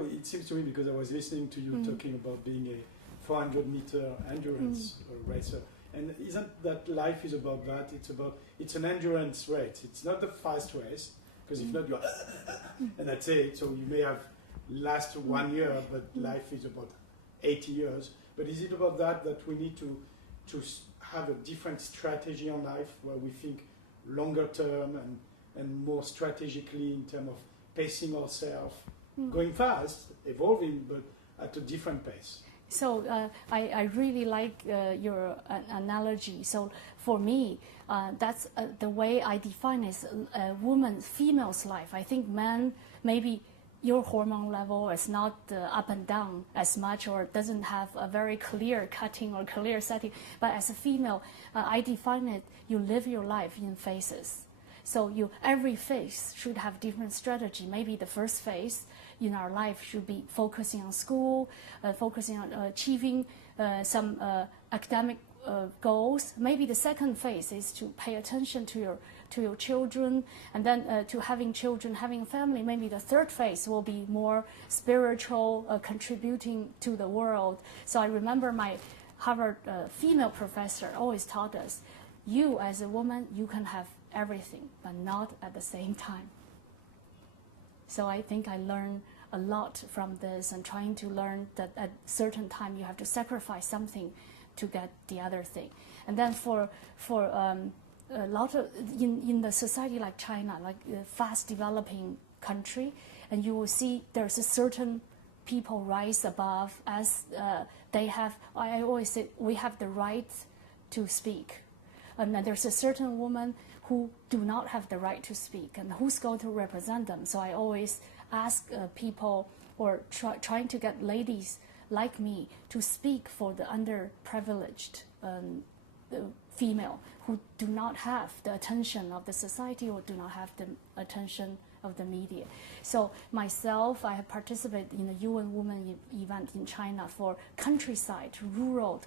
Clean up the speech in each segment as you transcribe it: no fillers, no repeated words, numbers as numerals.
It seems to me, because I was listening to you talking about being a 400-meter endurance racer, and isn't that life is about that? It's an endurance race. It's not a fast race, because if not, you're and that's it. So you may have last 1 year, but life is about 80 years. But is it about that we need to have a different strategy on life, where we think longer term and more strategically in terms of pacing ourselves, going fast, evolving, but at a different pace? So I really like your analogy. So for me, that's the way I define is a woman, female's life. I think men, maybe your hormone level is not up and down as much, or doesn't have a very clear cutting or clear setting. But as a female, I define it, you live your life in phases. So every phase should have different strategy. Maybe the first phase in our life should be focusing on school, focusing on achieving some academic goals. Maybe the second phase is to pay attention to your children, and then to having children, having a family. Maybe the third phase will be more spiritual, contributing to the world. So I remember my Harvard female professor always taught us, you as a woman, you can have everything, but not at the same time. So I think I learned a lot from this, and trying to learn that at a certain time you have to sacrifice something to get the other thing. And then for a lot of, in the society like China, like a fast developing country, and you will see there's a certain people rise above as they have, I always say, we have the right to speak. And then there's a certain woman who do not have the right to speak, and who's going to represent them. So I always ask people, or trying to get ladies like me to speak for the underprivileged female who do not have the attention of the society, or do not have the attention of the media. So myself, I have participated in the UN Women event in China for countryside, rural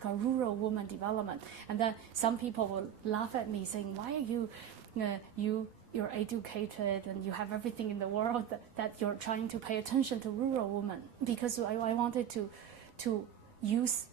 woman development. And then some people will laugh at me saying, why are you're educated and you have everything in the world that you're trying to pay attention to rural women? Because I wanted to use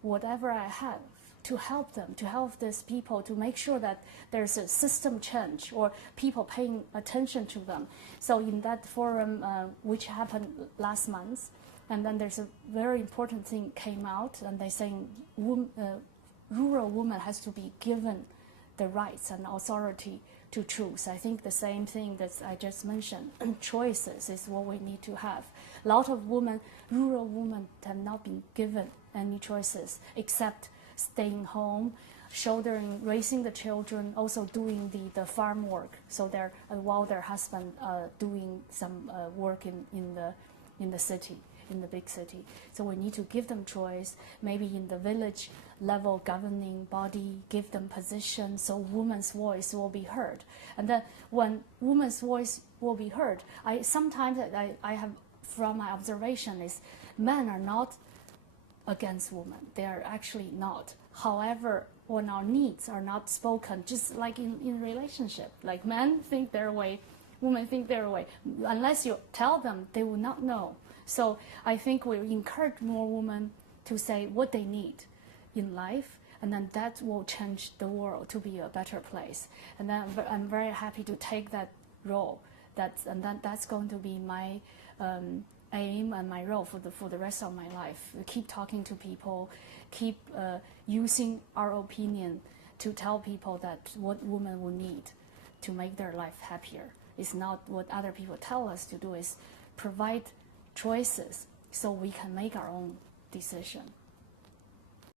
whatever I have to help them, to help these people, to make sure that there's a system change or people paying attention to them. So in that forum, which happened last month, and then there's a very important thing came out, and they're saying rural women has to be given the rights and authority to choose. I think the same thing that I just mentioned, choices is what we need to have. A lot of women, rural women, have not been given any choices except staying home, shouldering, raising the children, also doing the farm work. So they're while their husband doing some work in the city, in the big city. So we need to give them choice. Maybe in the village level governing body, give them position so women's voice will be heard. And then when women's voice will be heard, sometimes I have, from my observation, is men are not against women. They are actually not. However, when our needs are not spoken, just like in relationship, like men think their way, women think their way. Unless you tell them, they will not know. So I think we encourage more women to say what they need in life, and then that will change the world to be a better place. And then I'm very happy to take that role. That's going to be my aim and my role for the rest of my life. Keep talking to people, keep using our opinion to tell people that what women will need to make their life happier. It's not what other people tell us to do, is provide choices so we can make our own decision.